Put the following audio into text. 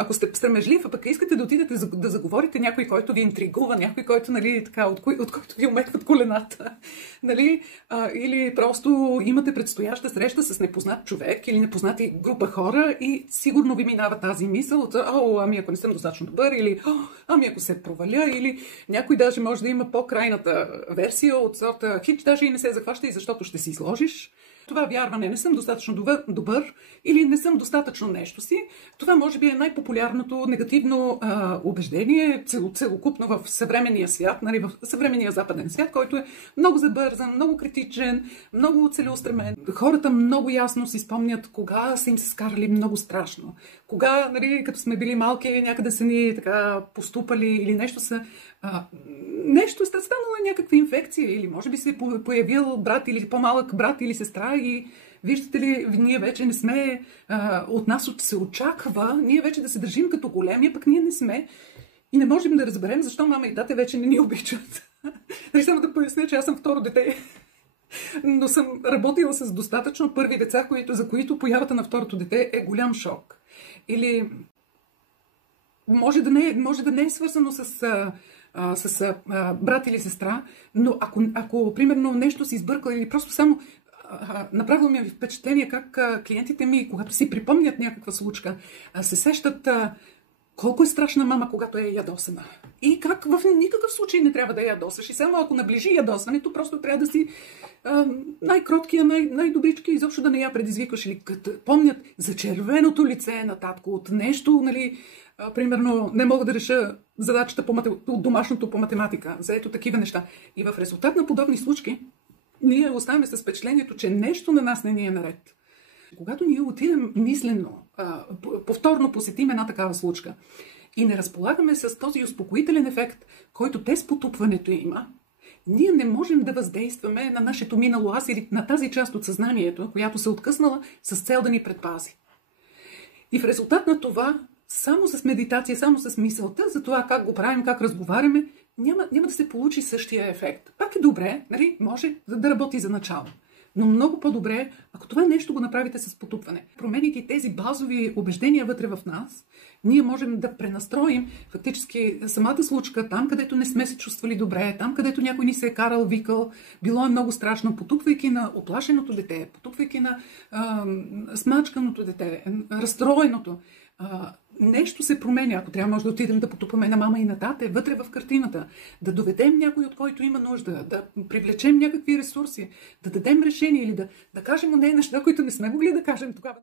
Ако сте стремежлив, а пък искате да отидете да заговорите някой, който ви интригува, някой, който, нали, така, от който ви омекват колената, нали, или просто имате предстояща среща с непознат човек или непознати група хора и сигурно ви минава тази мисъл от ами ако не съм достатъчно добър, или ами ако се проваля, или някой даже може да има по-крайната версия от сорта хич даже и не се захваща и защото ще си изложиш. Това вярване, не съм достатъчно добър или не съм достатъчно нещо си, това може би е най-популярното негативно убеждение целокупно в съвременния свят, нали, в съвременния западен свят, който е много забързан, много критичен, много целеустремен. Хората много ясно си спомнят кога са им се скарали много страшно. Кога, нали, като сме били малки, някъде са ни така поступали или нещо са... нещо е станало някаква инфекция или може би се е появил брат или по-малък брат или сестра и виждате ли, ние вече не сме, от нас се очаква, ние вече да се държим като големи, пък ние не сме и не можем да разберем защо мама и тате вече не ни обичат. Само да поясня, че аз съм второ дете, но съм работила с достатъчно първи деца, за които появата на второто дете е голям шок. Или може да не е свързано с брат или сестра, но ако примерно нещо си избъркал или просто само направило ми впечатление как клиентите ми, когато си припомнят някаква случка, се сещат колко е страшна мама, когато е ядосана. И как в никакъв случай не трябва да ядосаш. И само ако наближи ядосването, просто трябва да си най-кроткия, най-добрички, изобщо да не я предизвикваш. Или като помнят за червеното лице на татко от нещо, нали, примерно не мога да реша задачата от домашното по математика. За ето такива неща. И в резултат на подобни случки, ние оставаме с впечатлението, че нещо на нас не ни е наред. Когато ние отидем мислено, повторно посетим една такава случка и не разполагаме с този успокоителен ефект, който те с потупването има, ние не можем да въздействаме на нашето минало аз или на тази част от съзнанието, която се откъснала с цел да ни предпази. И в резултат на това, само с медитация, само с мисълта за това как го правим, как разговаряме, няма да се получи същия ефект. Пак е добре, нали? Може да работи за начало. Но много по-добре, ако това нещо го направите с потупване. Променяйки тези базови убеждения вътре в нас, ние можем да пренастроим фактически самата случка там, където не сме се чувствали добре, там, където някой ни се е карал, викал, било е много страшно, потупвайки на оплашеното дете, потупвайки на смачканото дете, разстроеното. Нещо се променя. Ако трябва, може да отидем да потупаме на мама и на тате, вътре в картината, да доведем някой, от който има нужда, да привлечем някакви ресурси, да дадем решение или да кажем неща, които не сме могли да кажем тогава.